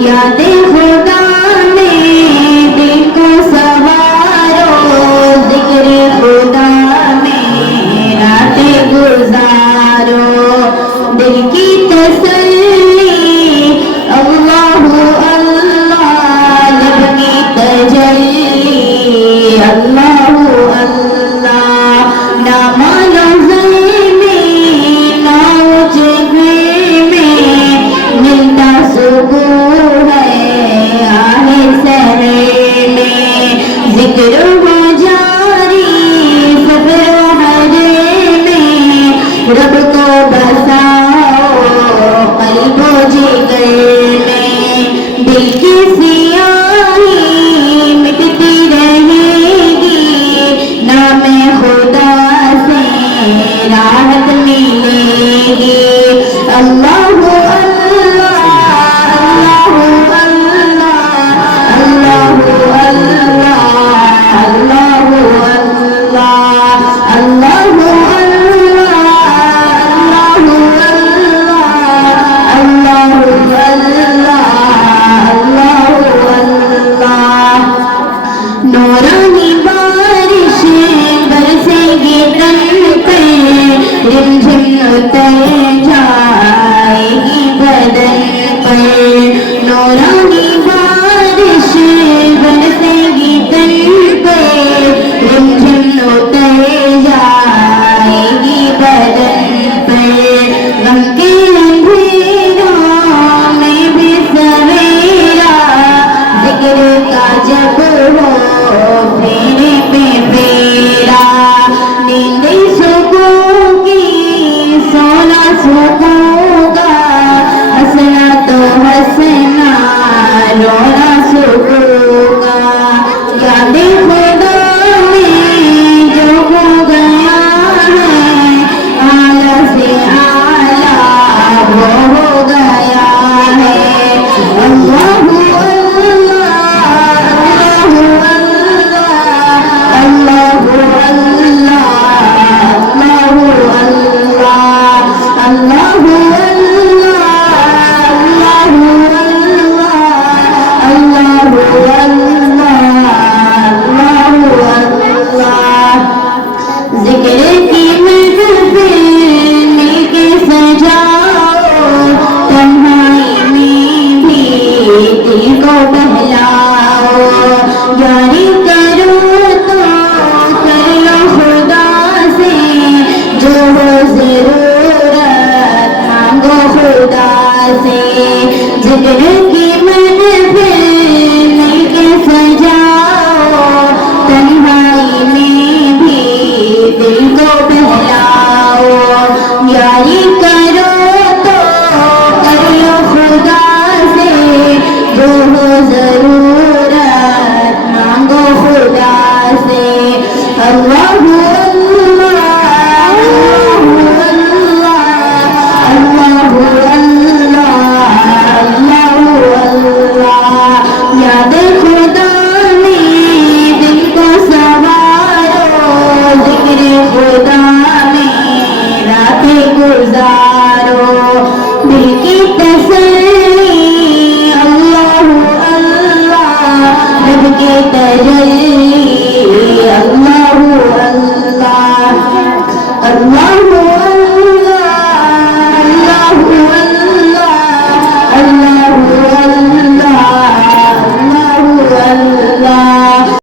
یاد خدا میں دل کو سوارو، ذکر خدا میں راتیں گزارو، دل کی تسلی اللہ اللہ، لب کی تجلی اللہ اللہ، نہ مانو ظلم میں نہ اجڑے میں، ملتا سکون ہے آہ سحر میں، ذکر ہو جاری سفر و حرے میں، رب کو بساؤ قلب و جگر میں، دل کی سیاہی مٹتی رہے گی، نام خدا سے راحت ملے گی، اللہ اللہ اللہ اللہ اللہ اللہ اللہ نورانی بارش برسے گی تن پہ، رمجھم اتر جائے گی بدن پر، نورانی بارش برسے گی تن پہ، رمجھم اتر جائے گی بدن پر، غم کے اندھیروں میں بھی سویرا، ذکر کا جب ہو پھیرے پہ پھیرا، نیند سکون کی سونا سکون کا، ہنسنا تو ہنسنا رونا سکون کا، یاد خدا میں جو ہو گیا ہے اعلیٰ سے اعلیٰ وہ ہو گیا ہے، اللہ دل کو بہلاؤ، یاری